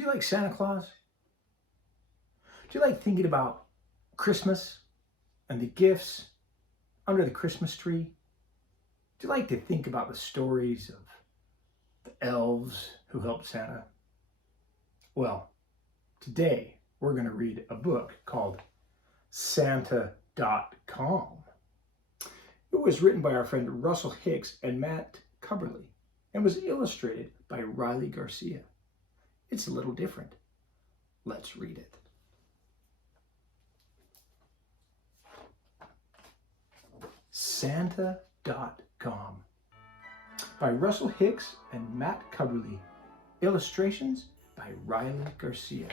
Do you like Santa Claus? Do you like thinking about Christmas and the gifts under the Christmas tree? Do you like to think about the stories of the elves who helped Santa? Well, today we're going to read a book called Santa.com. It was written by our friend Russell Hicks and Matt Cubberly and was illustrated by Riley Garcia. It's a little different. Let's read it. Santa.com by Russell Hicks and Matt Cubberly. Illustrations by Riley Garcia.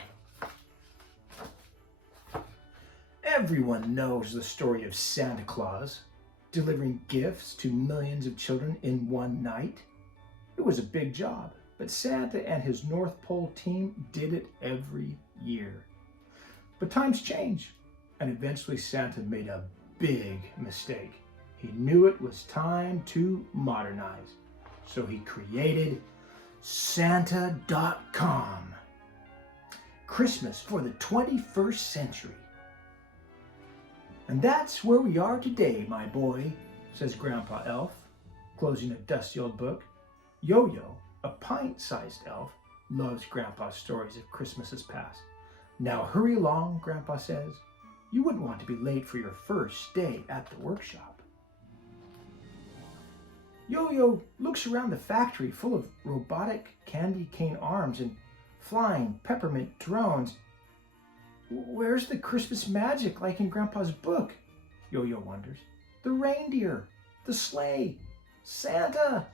Everyone knows the story of Santa Claus delivering gifts to millions of children in one night. It was a big job, but Santa and his North Pole team did it every year. But times change, and eventually Santa made a big mistake. He knew it was time to modernize, so he created Santa.com. Christmas for the 21st century. And that's where we are today, my boy, says Grandpa Elf, closing a dusty old book. Yo-Yo, a pint-sized elf, loves Grandpa's stories of Christmases past. Now hurry along, Grandpa says. You wouldn't want to be late for your first day at the workshop. Yo-Yo looks around the factory full of robotic candy cane arms and flying peppermint drones. Where's the Christmas magic like in Grandpa's book? Yo-Yo wonders. The reindeer, the sleigh, Santa.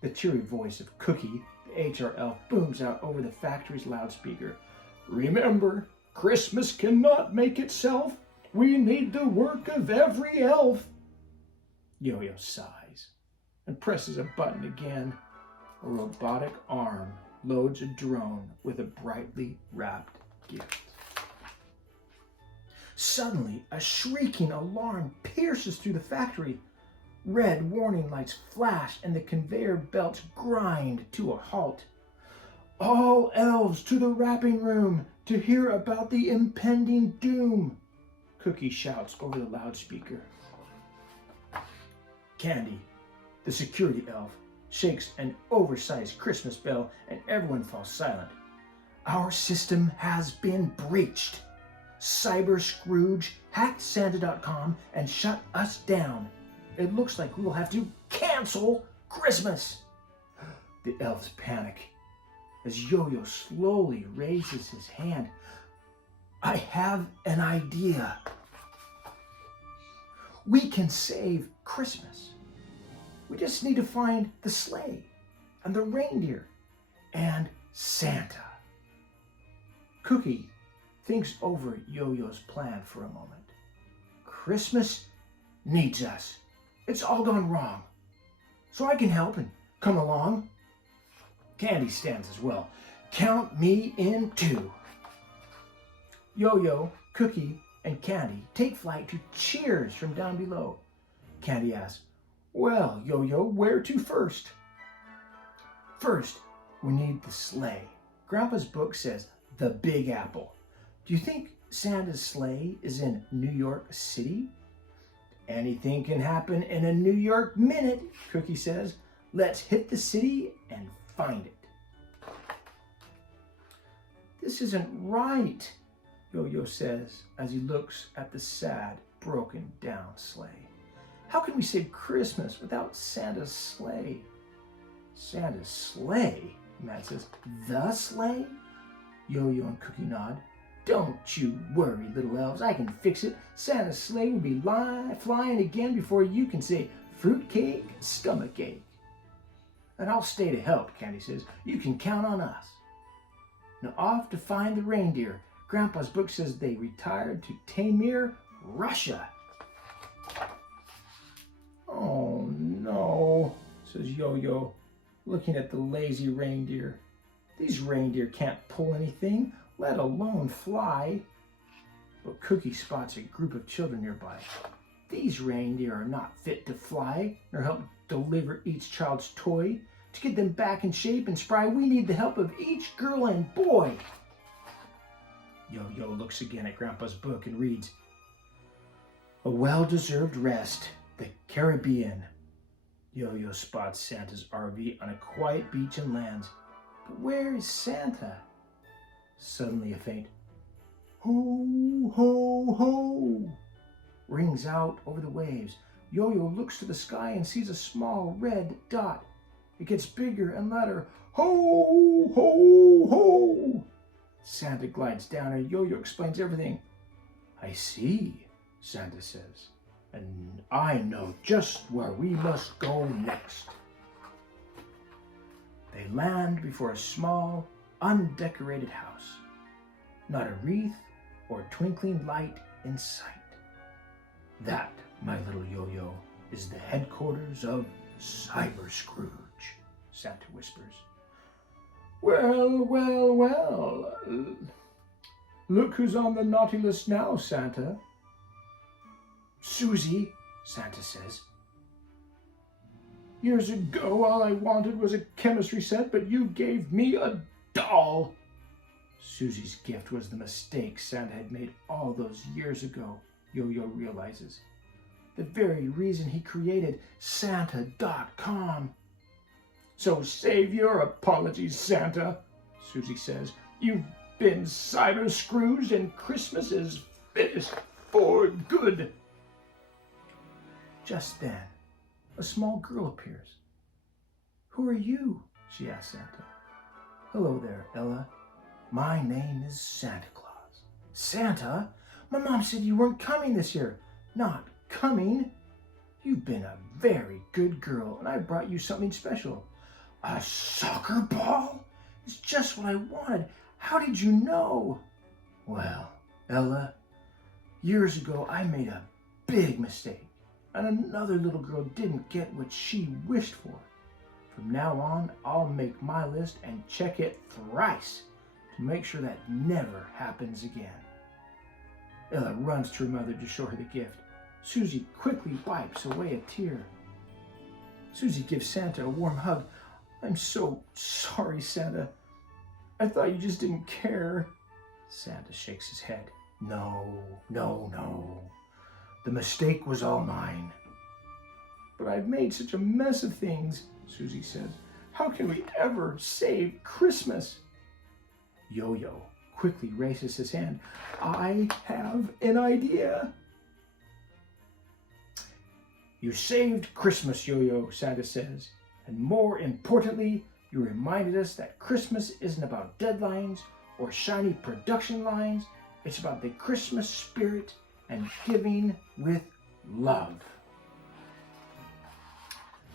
The cheery voice of Cookie, the HR elf, booms out over the factory's loudspeaker. Remember, Christmas cannot make itself. We need the work of every elf. Yo-Yo sighs and presses a button again. A robotic arm loads a drone with a brightly wrapped gift. Suddenly, a shrieking alarm pierces through the factory. Red warning lights flash and the conveyor belts grind to a halt. All elves to the wrapping room to hear about the impending doom, Cookie shouts over the loudspeaker. Candy, the security elf, shakes an oversized Christmas bell and everyone falls silent. Our system has been breached. Cyber Scrooge hacked Santa.com and shut us down. It looks like we will have to cancel Christmas. The elves panic as Yo-Yo slowly raises his hand. I have an idea. We can save Christmas. We just need to find the sleigh and the reindeer and Santa. Cookie thinks over Yo-Yo's plan for a moment. Christmas needs us. It's all gone wrong. So I can help and come along. Candy stands as well. Count me in too. Yo-Yo, Cookie, and Candy take flight to cheers from down below. Candy asks, well, Yo-Yo, where to first? First, we need the sleigh. Grandpa's book says the Big Apple. Do you think Santa's sleigh is in New York City? Anything can happen in a New York minute, Cookie says. Let's hit the city and find it. This isn't right, Yo-Yo says as he looks at the sad, broken down sleigh. How can we save Christmas without Santa's sleigh? Santa's sleigh? Matt says. The sleigh? Yo-Yo and Cookie nod. Don't you worry, little elves. I can fix it. Santa's sleigh will be flying again before you can say fruitcake, stomachache. And I'll stay to help, Candy says. You can count on us. Now off to find the reindeer. Grandpa's book says they retired to Taymyr, Russia. Oh no, says Yo-Yo, looking at the lazy reindeer. These reindeer can't pull anything, let alone fly. But Cookie spots a group of children nearby. These reindeer are not fit to fly, nor help deliver each child's toy. To get them back in shape and spry, we need the help of each girl and boy. Yo-Yo looks again at Grandpa's book and reads, "A well-deserved rest, the Caribbean." Yo-Yo spots Santa's RV on a quiet beach and lands. But where is Santa? Suddenly a faint "ho, ho, ho" rings out over the waves. Yo-Yo looks to the sky and sees a small red dot. It gets bigger and louder. "Ho, ho, ho." Santa glides down and Yo-Yo explains everything. "I see," Santa says, "and I know just where we must go next." They land before a small, undecorated house. Not a wreath or twinkling light in sight. "That, my little Yo-Yo, is the headquarters of Cyber Scrooge," Santa whispers. "Well, well, well. Look who's on the naughty list now, Santa." "Susie," Santa says. "Years ago, all I wanted was a chemistry set, but you gave me a doll." Susie's gift was the mistake Santa had made all those years ago, Yo-Yo realizes. The very reason he created Santa.com. "So save your apologies, Santa," Susie says. "You've been Cyber Scrooged and Christmas is finished for good." Just then, a small girl appears. "Who are you?" she asks Santa. "Hello there, Ella. My name is Santa Claus." "Santa? My mom said you weren't coming this year." "Not coming? You've been a very good girl, and I brought you something special." "A soccer ball? It's just what I wanted. How did you know?" "Well, Ella, years ago I made a big mistake, and another little girl didn't get what she wished for. From now on, I'll make my list and check it thrice to make sure that never happens again." Ella runs to her mother to show her the gift. Susie quickly wipes away a tear. Susie gives Santa a warm hug. "I'm so sorry, Santa. I thought you just didn't care." Santa shakes his head. No. The mistake was all mine." "But I've made such a mess of things," Susie says. "How can we ever save Christmas?" Yo-Yo quickly raises his hand. "I have an idea." "You saved Christmas, Yo-Yo," Santa says. "And more importantly, you reminded us that Christmas isn't about deadlines or shiny production lines. It's about the Christmas spirit and giving with love."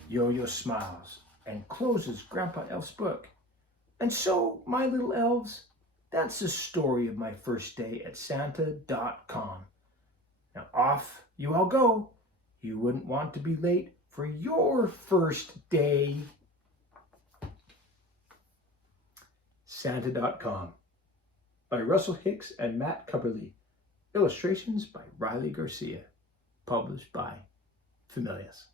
Yo-Yo smiles and closes Grandpa Elf's book. "And so, my little elves, that's the story of my first day at Santa.com. Now off you all go. You wouldn't want to be late for your first day." Santa.com by Russell Hicks and Matt Cubberly. Illustrations by Riley Garcia. Published by Familius.